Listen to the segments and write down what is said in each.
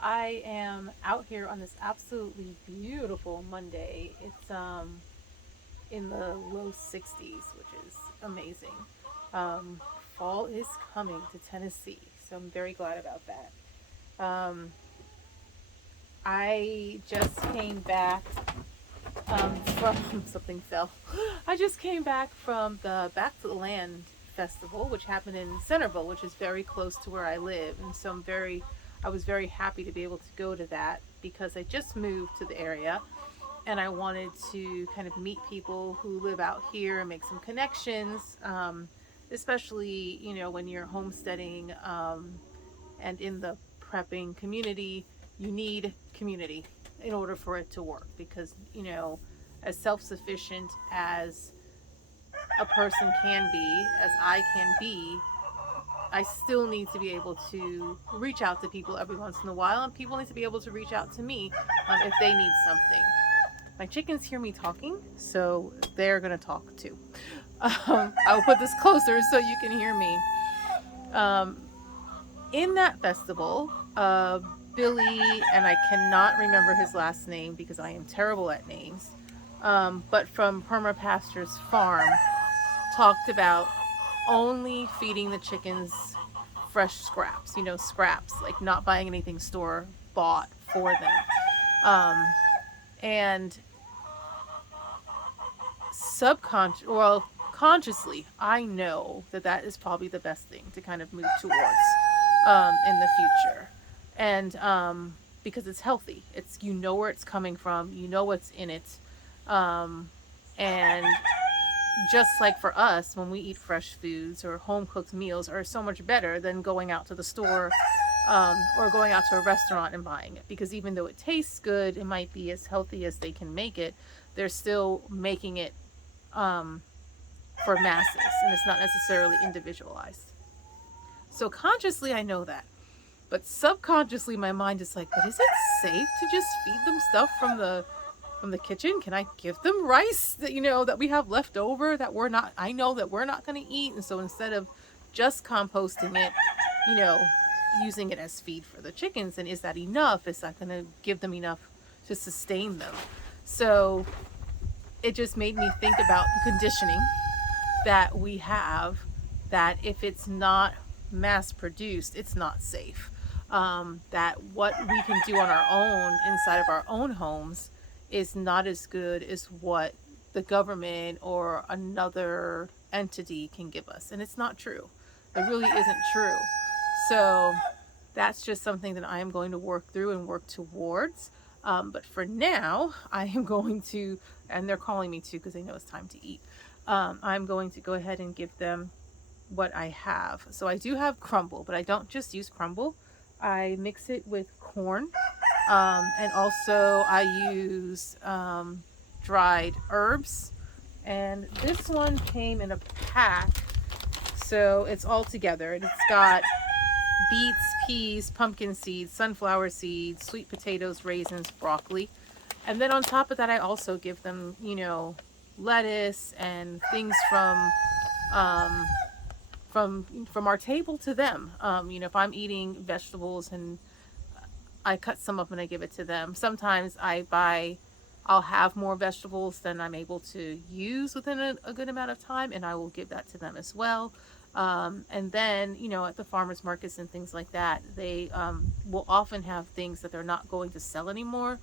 I am out here on this absolutely beautiful Monday. It's in the low 60s, which is amazing. Um, Fall is coming to Tennessee, so I'm very glad about that. Um, I just came back from something fell. I just came back from the Back to the Land festival, which happened in Centerville, which is very close to where I live, and so I was very happy to be able to go to that because I just moved to the area and I wanted to kind of meet people who live out here and make some connections, especially when you're homesteading and in the prepping community, you need community in order for it to work because as self-sufficient as a person can be, as I can be, I still need to be able to reach out to people every once in a while, and people need to be able to reach out to me if they need something. My chickens hear me talking, so they're gonna talk too. I will put this closer so you can hear me. Um, in that festival, Billy, and I cannot remember his last name because I am terrible at names, but from Permapasture's farm, talked about only feeding the chickens fresh scraps, scraps, like not buying anything store bought for them. And consciously, I know that that is probably the best thing to kind of move towards in the future. And because it's healthy, where it's coming from, what's in it. Um, and just like for us, when we eat fresh foods or home cooked meals are so much better than going out to the store or going out to a restaurant and buying it. Because even though it tastes good, it might be as healthy as they can make it, they're still making it um, for masses and it's not necessarily individualized. So consciously, I know that. But subconsciously, my mind is like, but is it safe to just feed them stuff from the kitchen? Can I give them rice that that we have left over that I know that we're not going to eat? And so instead of just composting it, you know, using it as feed for the chickens, and is that enough? Is that going to give them enough to sustain them? So it just made me think about the conditioning that we have, that if it's not mass produced, it's not safe. That what we can do on our own inside of our own homes is not as good as what the government or another entity can give us. And it's not true. It really isn't true. So that's just something that I am going to work through and work towards. But for now, I am going to, and they're calling me too because they know it's time to eat. I'm going to go ahead and give them what I have. So I do have crumble, but I don't just use crumble. I mix it with corn. And also I use dried herbs. And this one came in a pack. So it's all together. And it's got beets, peas, pumpkin seeds, sunflower seeds, sweet potatoes, raisins, broccoli. And then on top of that, I also give them, lettuce and things um, from our table to them. If I'm eating vegetables and I cut some up and I give it to them. Sometimes I'll have more vegetables than I'm able to use within a good amount of time, and I will give that to them as well. And then, at the farmers markets and things like that, they will often have things that they're not going to sell anymore.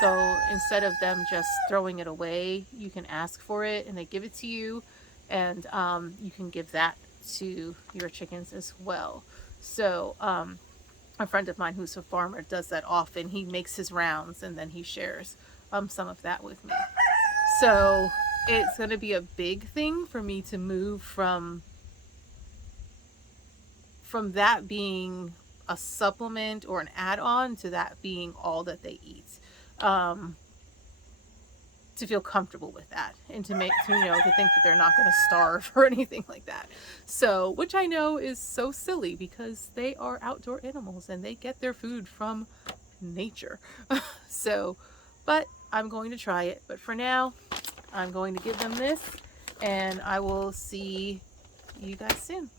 So instead of them just throwing it away, you can ask for it and they give it to you, and you can give that to your chickens as well. So, a friend of mine who's a farmer does that often. He makes his rounds and then he shares some of that with me. So it's going to be a big thing for me to move from that being a supplement or an add-on to that being all that they eat. To feel comfortable with that and to think that they're not going to starve or anything like that. So, which I know is so silly because they are outdoor animals and they get their food from nature. So, but I'm going to try it. But for now, I'm going to give them this and I will see you guys soon.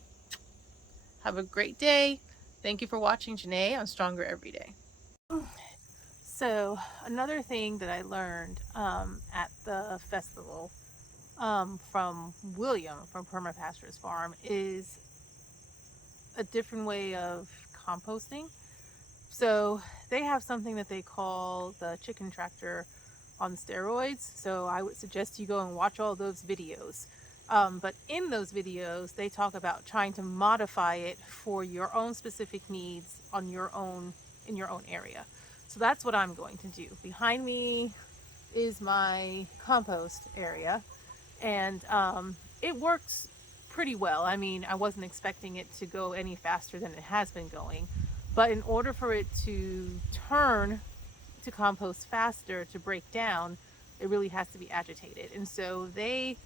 Have a great day Thank you for watching, Janae, on Stronger Every Day. So another thing that I learned at the festival from William from Permapastures Farm is a different way of composting. So they have something that they call the chicken tractor on steroids. So I would suggest you go and watch all those videos. But in those videos, they talk about trying to modify it for your own specific needs on your own in your own area. So that's what I'm going to do. Behind me is my compost area, and it works pretty well. I mean, I wasn't expecting it to go any faster than it has been going, but in order for it to turn to compost faster, to break down, it really has to be agitated. And so they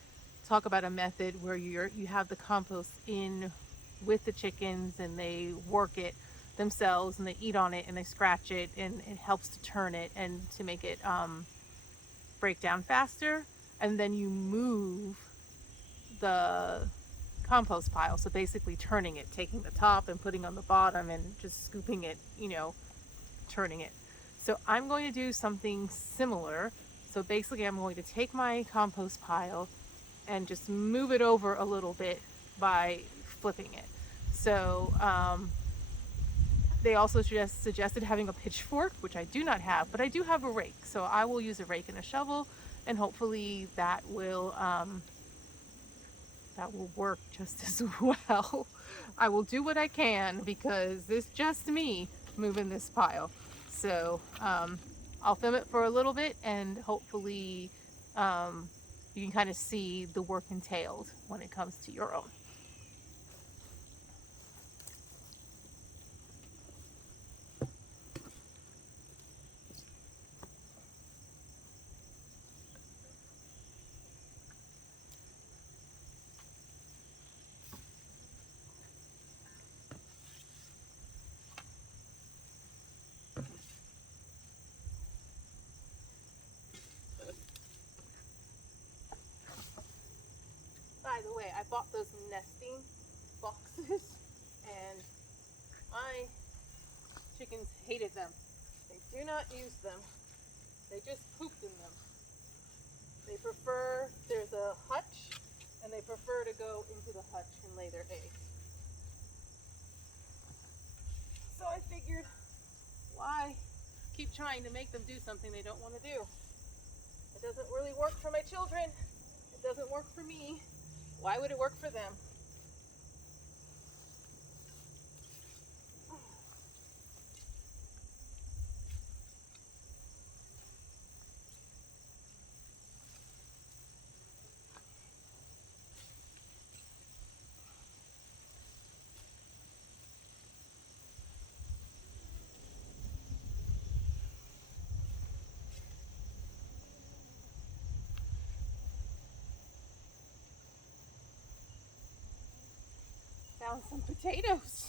talk about a method where you have the compost in with the chickens, and they work it themselves, and they eat on it, and they scratch it, and it helps to turn it and to make it break down faster. And then you move the compost pile, so basically turning it, taking the top and putting on the bottom and just scooping it, turning it. So I'm going to do something similar. So basically I'm going to take my compost pile and just move it over a little bit by flipping it. So they also suggested having a pitchfork, which I do not have, but I do have a rake. So I will use a rake and a shovel, and hopefully that will work just as well. I will do what I can because it's just me moving this pile. So I'll film it for a little bit, and hopefully you can kind of see the work entailed when it comes to your own. By the way, I bought those nesting boxes and my chickens hated them. They do not use them. They just pooped in them. They prefer, there's a hutch, and they prefer to go into the hutch and lay their eggs. So I figured, why keep trying to make them do something they don't want to do? It doesn't really work for my children. It doesn't work for me. Why would it work for them? Found some potatoes.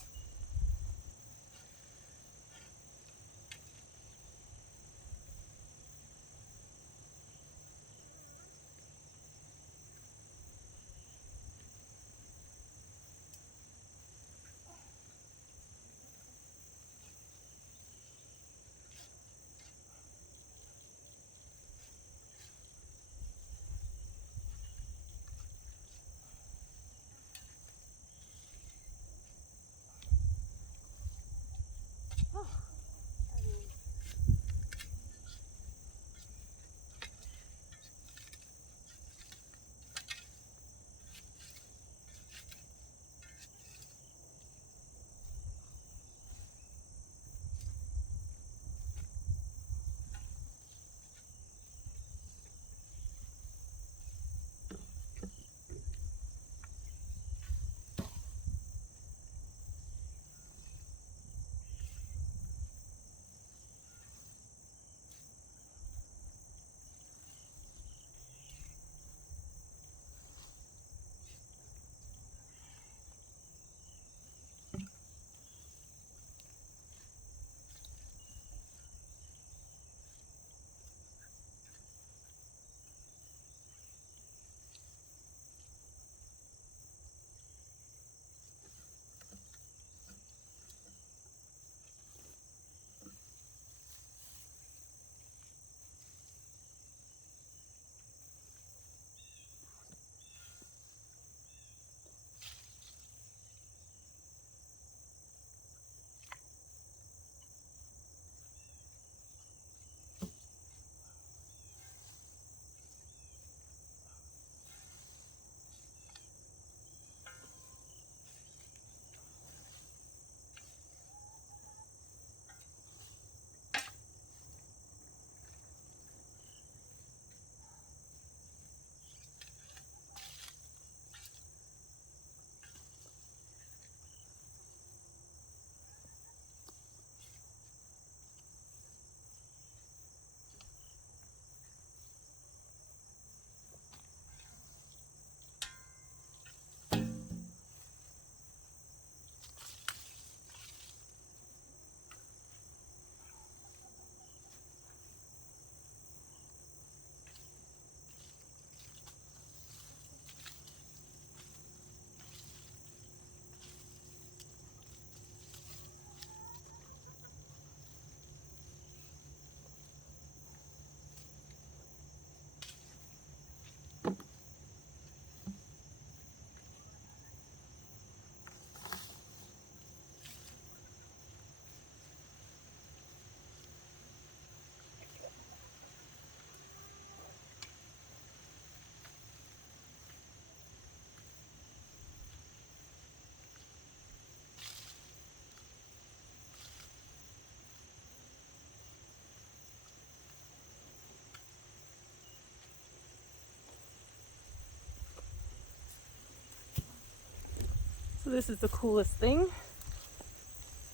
So this is the coolest thing.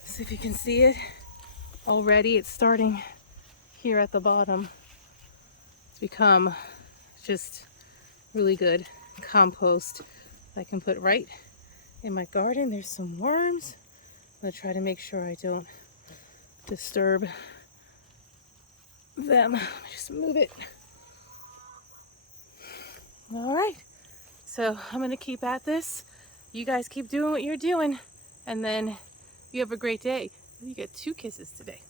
See if you can see it. Already it's starting here at the bottom. It's become just really good compost I can put right in my garden. There's some worms. I'm gonna try to make sure I don't disturb them. Let me just move it. All right, so I'm gonna keep at this. You guys keep doing what you're doing, and then you have a great day. You get 2 kisses today.